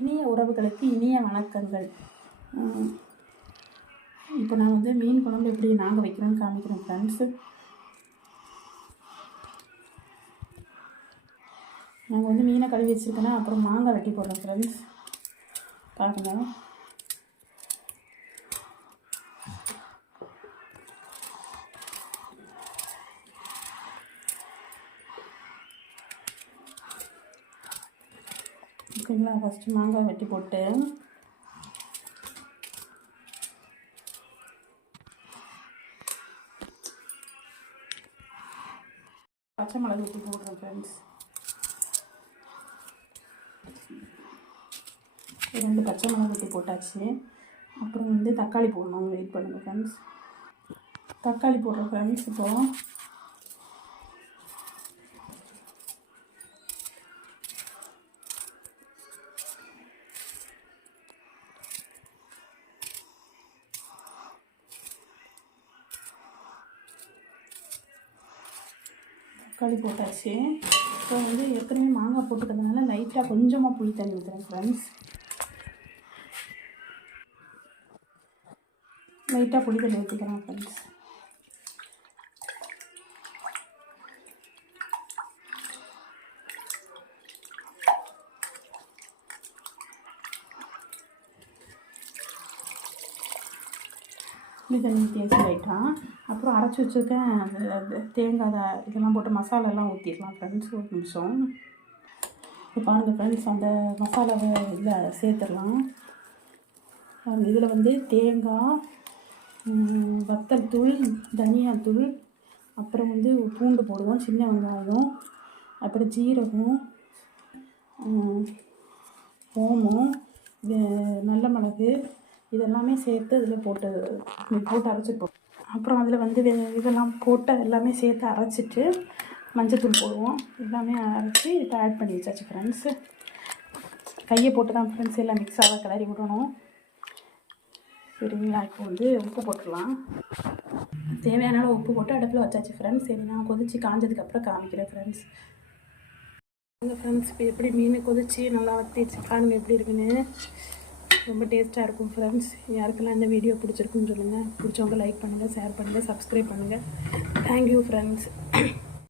இனிய உறவுகளுக்கு இனிய வணக்கங்கள். இப்போ நான் வந்து மீன் குழம்பு எப்படி நாங்கள் வைக்கிறோன்னு காமிக்கிறோம் ஃப்ரெண்ட்ஸு. நாங்கள் வந்து மீனை கழுவி வச்சுருக்கேன்னா அப்புறம் மாங்காய் வெட்டி போடுறோம் ஃப்ரெண்ட்ஸ். பாருங்கள், ஓகேங்களா. ஃபஸ்ட்டு மாங்காய் வெட்டி போட்டு பச்சை மிளகு வெட்டி போடுறோம் ஃப்ரெண்ட்ஸ். 2 பச்சை மிளகு வெட்டி போட்டாச்சு. அப்புறம் வந்து தக்காளி போடணும். வெயிட் பண்ணுங்கள் ஃப்ரெண்ட்ஸ். தக்காளி போடுறோம் ஃப்ரெண்ட்ஸ். இப்போது தக்காளி போட்டாச்சு. இப்போ வந்து ஏற்கனவே மாங்காய் போட்டுக்கிறதுனால லைட்டாக கொஞ்சமாக புளி தண்ணி ஊற்றுறேன் ஃப்ரெண்ட்ஸ். லைட்டாக புளி தண்ணி ஊற்றிக்கிறேன் ஃப்ரெண்ட்ஸ். புளி தண்ணி ஊற்றியாச்சு லைட்டாக. அப்புறம் அரைச்சி வச்சுருக்கேன் தேங்காய் இதெல்லாம் போட்டு மசாலாலாம் ஊற்றிடலாம் ஃப்ரெண்ட்ஸ். ஒரு நிமிஷம். இப்போ பாருங்கள் ஃப்ரெண்ட்ஸ், அந்த மசாலாவை இதில் சேர்த்துடலாம். இதில் வந்து தேங்காய், வத்தல் தூள், தனியாத்தூள், அப்புறம் வந்து பூண்டு போடுவோம், சின்ன வெங்காயம், அப்புறம் ஜீரகம், ஓமம், நல்ல மிளகு, இதெல்லாமே சேர்த்து இதில் போட்டு அரைச்சிப்போம். அப்புறம் அதில் வந்து இதெல்லாம் போட்டு எல்லாமே சேர்த்து அரைச்சிட்டு மஞ்சத்தூள் போடுவோம். எல்லாமே அரைச்சி இப்போ ஆட் பண்ணி வச்சாச்சு ஃப்ரெண்ட்ஸு. கையை போட்டு தான் ஃப்ரெண்ட்ஸ் எல்லாம் மிக்ஸாக கிளறி விடணும். சரிங்களா. இப்போ வந்து உப்பு போட்டுடலாம். தேவையான அளவு உப்பு போட்டு அடுப்பில் வச்சாச்சு ஃப்ரெண்ட்ஸ். சரி, நான் கொதிச்சு காஞ்சதுக்கப்புறம் காமிக்கிறேன் ஃப்ரெண்ட்ஸ். ஃப்ரெண்ட்ஸ் இப்போ எப்படி மீன் கொதிச்சு நல்லா வத்திச்சு பாருங்கள் எப்படி இருக்குன்னு. ரொம்ப டேஸ்ட்டாக இருக்கும் ஃப்ரெண்ட்ஸ். யாருக்கெல்லாம் இந்த வீடியோ பிடிச்சிருக்குன்னு சொல்லுங்கள். பிடிச்சவங்க லைக் பண்ணுங்கள், ஷேர் பண்ணுங்கள், சப்ஸ்கிரைப் பண்ணுங்கள். Thank you friends.